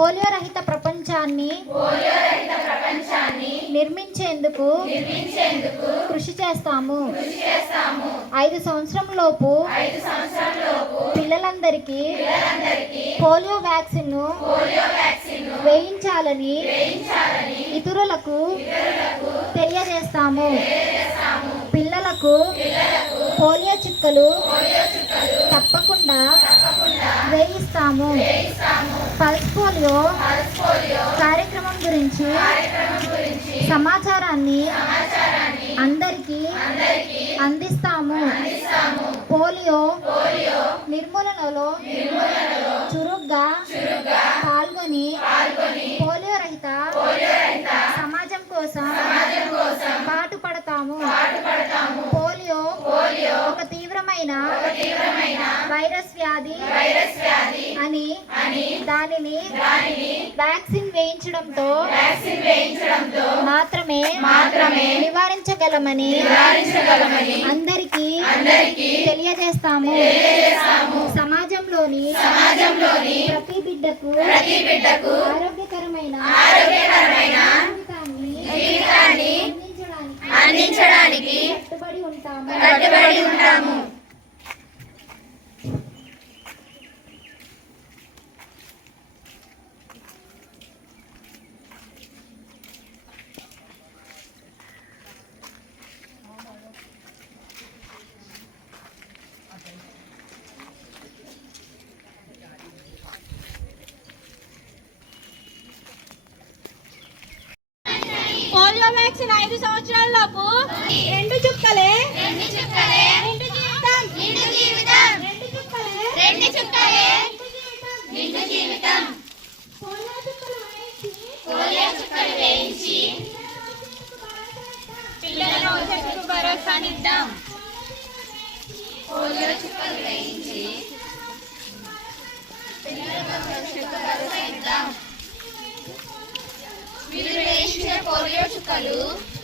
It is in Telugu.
పోలియో రహిత ప్రపంచాన్ని నిర్మించేందుకు కృషి చేస్తాము. ఐదు సంవత్సరం లోపు పిల్లలందరికీ పోలియో వ్యాక్సిన్ వేయించాలని ఇతరులకు తెలియజేస్తాము. పిల్లలకు పోలియో చుక్కలు వేయిస్తాము. పల్స్ పోలియో కార్యక్రమం గురించి సమాచారాన్ని అందరికీ అందిస్తాము. పోలియో నిర్మూలనలో చురుగ్గా పాల్గొని పోలియో రహిత సమాజం కోసం తీవ్రమైన వైరస్ వ్యాధి అని దానిని వ్యాక్సిన్ వేయించడంతో మాత్రమే మాత్రమే నివారించగలమని అందరికీ తెలియజేస్తాము. సమాజంలోని సమాజంలోని ప్రతి బిడ్డకు ప్రతి బిడ్డకు ఆరోగ్యకరమైన ఆరోగ్యకరమైన జీవితాన్ని అందించడానికి అందించడానికి కట్టుబడి ఉంటాము కట్టుబడి ఉంటాము పోలియో వ్యాక్సిన్ ఐదు సంవత్సరాల లోపు రెండు చుక్కలే. రెండు చుక్కలే. రెండు జీవితం. నిండు జీవితం. రెండు చుక్కలే. రెండు చుక్కలే. నిండు జీవితం. పోలియో చుక్కలు వేయించి. పోలియో చుక్కలు వేయించి. పిల్లల భవిష్యత్తుకు భరోసానిద్దాం. పోలియో చుక్కలు వేయించి. పిల్లల 一路。